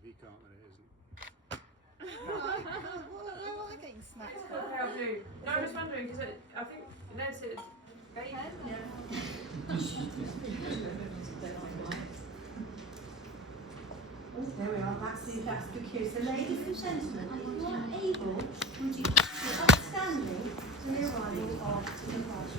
if you can't, then it isn't. Well, I'm getting smacked. Pale blue. No, I was wondering because I think Ned said beige. Yeah. There we are, that's the cue. So ladies and gentlemen, if you are able, would you be upstanding to the arrival of the bride?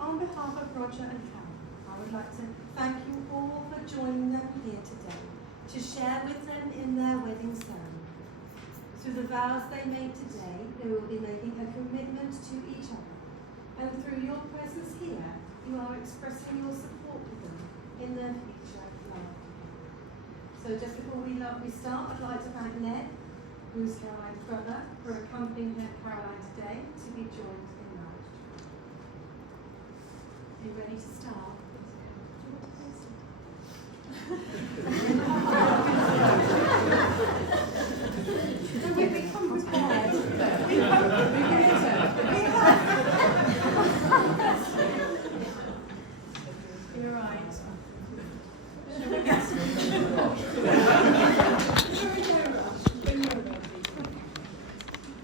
On behalf of Roger and Helen, I would like to thank you all for joining them here today to share with them in their wedding ceremony. Through the vows they make today, they will be making a commitment to each other. And through your presence here, you are expressing your support for them in their future life. So just before we start, I'd like to thank Ned, who's Caroline's brother, for accompanying Caroline today to be joined in marriage. Are you ready to start? We've become prepared. You're right. Shall we get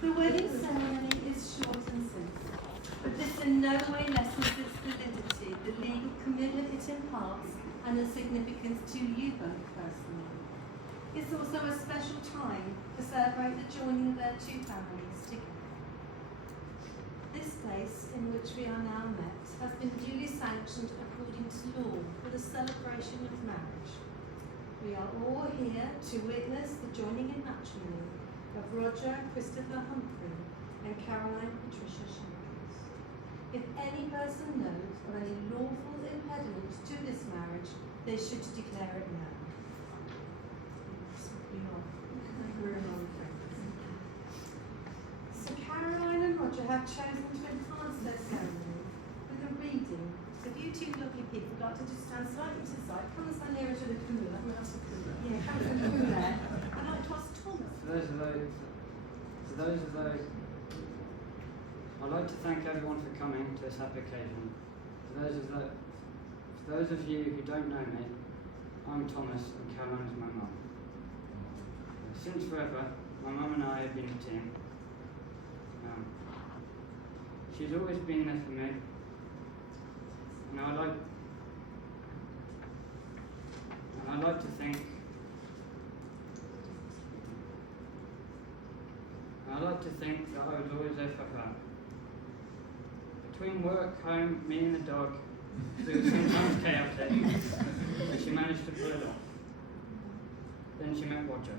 The wedding ceremony is short and simple, but this in no way lessens its validity, the legal commitment it imparts, and the significance to you both personally. It's also a special time to celebrate the joining of their two families together. This place in which we are now met has been duly sanctioned according to law for the celebration of marriage. We are all here to witness the joining in matrimony of Roger Christopher Humphrey and Caroline Patricia Shawkins. If any person knows of any lawful impediment to this marriage, they should declare it now. So Caroline and Roger have chosen to enhance their ceremony with a reading. So if you two lovely people would like to just stand slightly to the side, come and stand nearer to the cooler. Yeah, come to the cooler there. I'd like to ask Thomas. I'd like to thank everyone for coming to this happy occasion. For those of you who don't know me, I'm Thomas and Caroline is my mum. Since forever, my mum and I have been a team. She's always been there for me. And I'd like to think that I was always there for her. Between work, home, me and the dog, it was sometimes chaotic, but she managed to pull it off. Then she met Roger.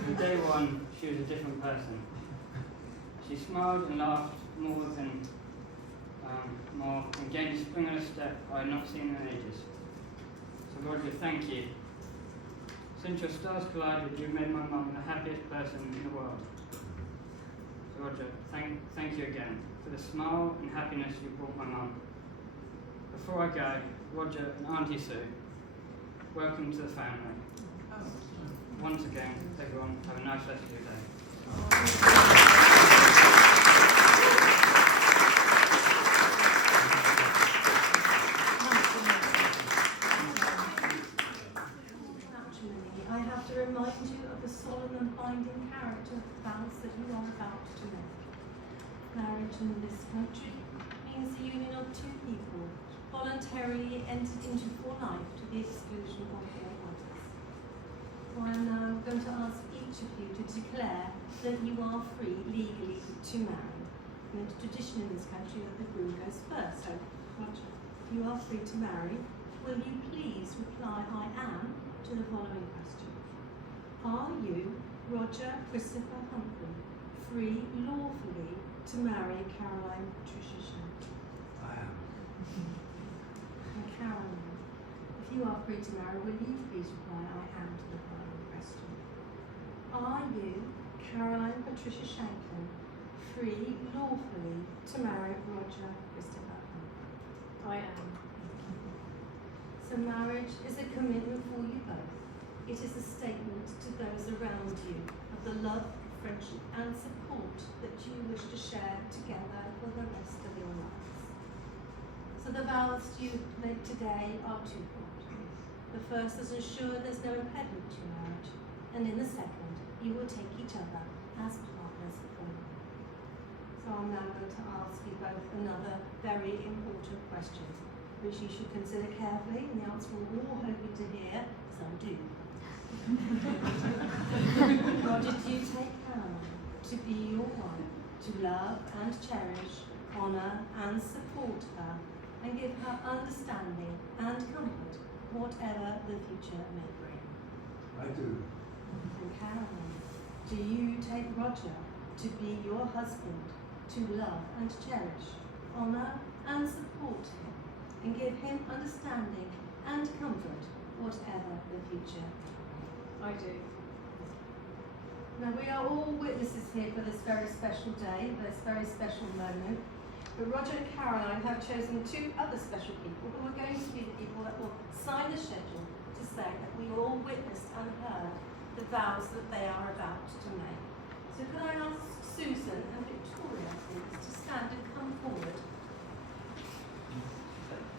From day one, she was a different person. She smiled and laughed more and gained a spring on her step I had not seen in ages. So Roger, thank you. Since your stars collided, you made my mum the happiest person in the world. So Roger, thank you again for the smile and happiness you brought my mum. before I go, Roger and Auntie Sue, welcome to the family. Once again, everyone, have a nice rest of your day. I have to remind you of the solemn and binding character of the vows that you are about to make. Marriage in this country means the union of two people, voluntarily entered into for life to the exclusion of all others. So I am now going to ask each of you to declare that you are free legally to marry. And it's tradition in this country that the groom goes first. So, Roger, you are free to marry. Will you please reply, I am, to the following question. Are you, Roger Christopher Humphrey, free lawfully to marry Caroline Patricia Shanklin? I am. And Caroline, if you are free to marry, will you please reply, I am, to the following question. Are you, Caroline Patricia Shanklin, free lawfully to marry Roger Christopher Humphrey? I am. So marriage is a commitment for you both. It is a statement to those around you of the love, friendship and support that you wish to share together for the rest of your lives. So the vows you make today are twofold. The first is ensure there's no impediment to your marriage, and in the second, you will take each other as partners for life. So I'm now going to ask you both another very important question, which you should consider carefully, and the answer we're all hoping to hear, so do. Roger, do you take Caroline to be your wife, to love and cherish, honour and support her, and give her understanding and comfort, whatever the future may bring? I do. And Caroline, do you take Roger to be your husband, to love and cherish, honour and support him, and give him understanding and comfort, whatever the future? I do. Now we are all witnesses here for this very special day, this very special moment. But Roger and Caroline have chosen two other special people who are going to be the people that will sign the schedule to say that we all witnessed and heard the vows that they are about to make. So could I ask Susan and Victoria, please, to stand and come forward?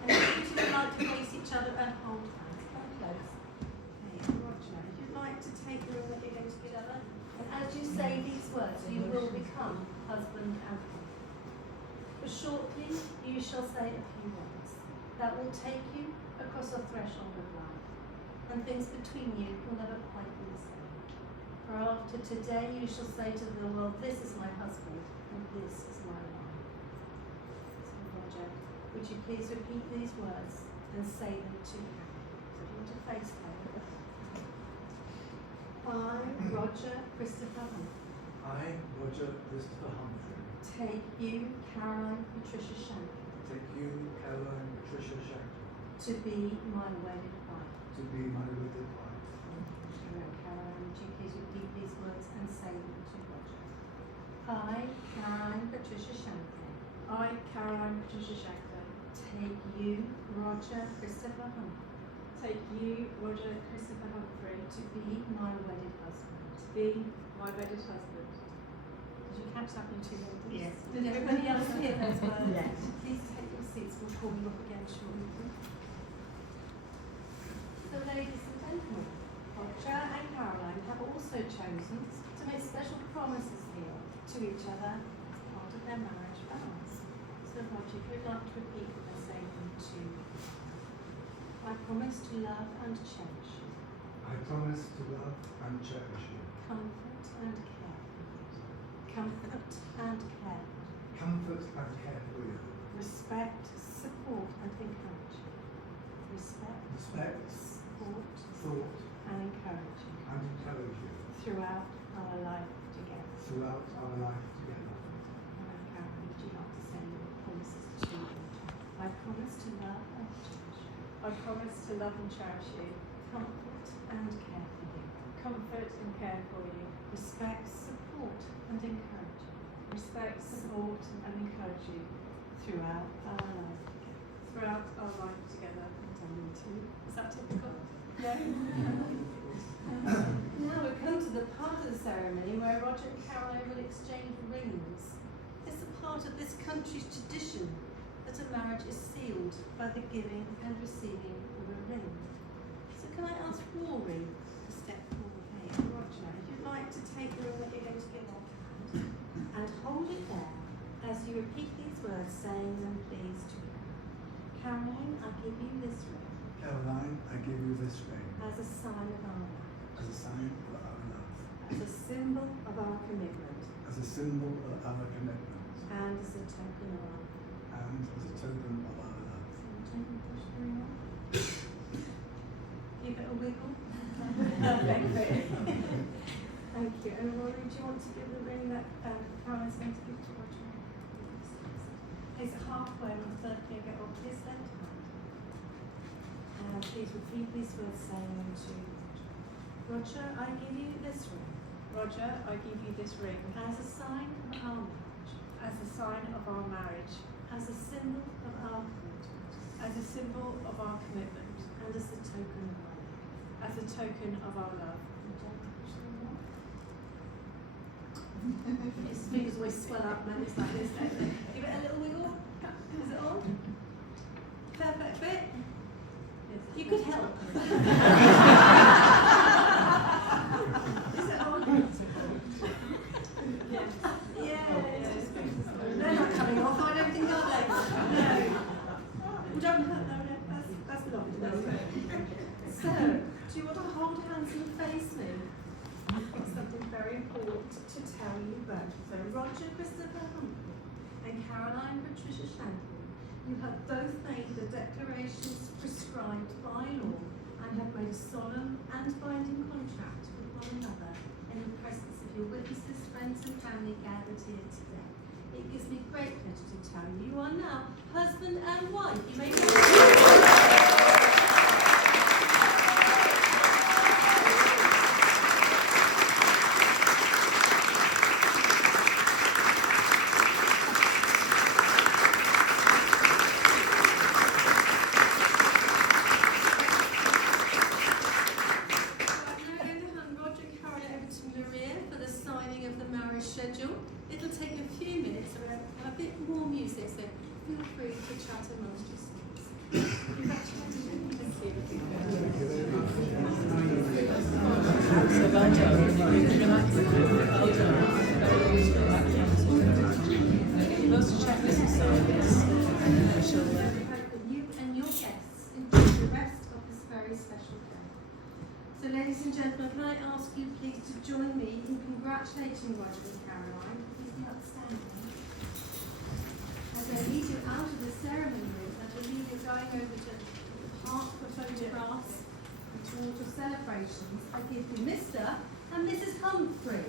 And if you two would like to face each other and hold hands, come close. Okay, Roger, if you'd like to take the ring that you're going to give other, and as you say these words, you will become husband and wife. But shortly, you shall say a few words that will take you across the threshold of life, and things between you will never quite be the same. For after today, you shall say to the world, this is my husband, and this is my wife. So Roger, would you please repeat these words and say them to me? So if you want to face them. I, Roger Christopher Humphrey, I, Roger Christopher Humphrey, take you, Caroline Patricia Shanklin, take you, Caroline Patricia Shanklin, to be my wedded wife. to be my wedded wife. Caroline, would you please repeat these words and say them to Roger? I, Caroline Patricia Shanklin, I, Caroline Patricia Shanklin, take you, Roger Christopher Humphrey, take you, Roger Christopher Humphrey, to be my wedded husband. to be my wedded husband. Did you catch that one too? Yes. Did everybody else hear those words? Yes. Please take your seats. We'll call you up again shortly. So, ladies and gentlemen, Roger and Caroline have also chosen to make special promises here to each other as part of their marriage vows. So, Roger, if you'd like to repeat what they're saying to you. I promise to love and cherish you, I promise to love and cherish you, comfort and care for you, comfort and care, comfort and care for you, respect, support and encourage you, respect, support thought and encourage you and encourage you throughout our life together. throughout our life together. Now, Caroline, would you like to say your promises to Roger? I promise to love and cherish you, I promise to love and cherish you, comfort and care for you, comfort and care for you, respect, support and encourage you respect, support and encourage you throughout our life together. throughout our life to. Is that typical? No? Now we come to the part of the ceremony where Roger and Caroline will exchange rings. It's a part of this country's tradition that a marriage is sealed by the giving and receiving of a ring. So can I ask Rory to step forward here? Roger, if you'd like to take the ring that you're going to give off hand and hold it there as you repeat these words, saying them please to me. Caroline, I give you this ring Caroline, I give you this ring as a sign of our love, as a sign of our love, as a symbol of our commitment, as a symbol of our commitment, and as a token of our love. and as a token of our love. Give it a wiggle. Perfect. Thank you. And Rory, do you want to give the ring that Caroline's going to give to Roger? Place it halfway on the third finger of his left hand. And please repeat these words, saying them to Roger. I give you this ring. Roger, I give you this ring As a sign of our marriage. as a sign of our marriage, As a symbol of our commitment. as a symbol of our commitment, And as a token of our love. as a token of our love. His fingers always swell up when it's like this, don't they? Give it a little wiggle. Is it on? Perfect fit. You could help. Is it on? Yeah. They're not coming off, I don't think, are they? No. Well, don't hurt them, no. That's lovely. So, do you want to hold hands and face me? I've got something very important to tell you both. So Roger Christopher Humphrey and Caroline Patricia Shankly, you have both made the declarations prescribed by law and have made a solemn and binding contract with one another in the presence of your witnesses, friends and family gathered here today. It gives me great pleasure to tell you, you are now husband and wife. You may schedule. It'll take a few minutes and a bit more music, so feel free to chat amongst yourselves. Congratulations. You and your guests enjoy the rest of this very special day. So, ladies and gentlemen, can I ask you please to join me in congratulating Roger and Caroline for the outstanding. As I lead you out of the ceremony room, and I believe you're going over to the park for photographs and towards your celebrations, I give you Mr. and Mrs. Humphrey.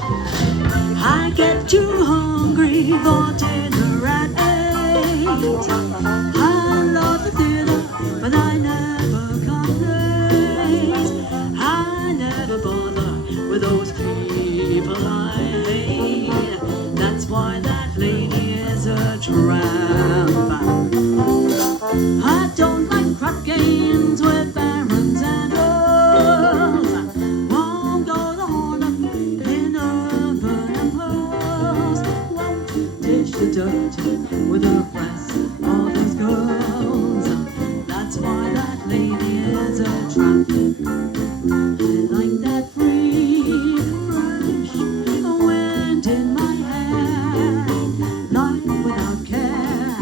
I get too hungry for dinner at 8. I love the dinner, but I never come late. I never bother with those people I hate. That's why that lady is a tramp. I don't like crap games with barons and earls. Won't go the horn up in urban and pearls. Won't dish the dirt with the rest of those girls. That's why that lady is a tramp. I like that free, fresh wind in my hair, life without care.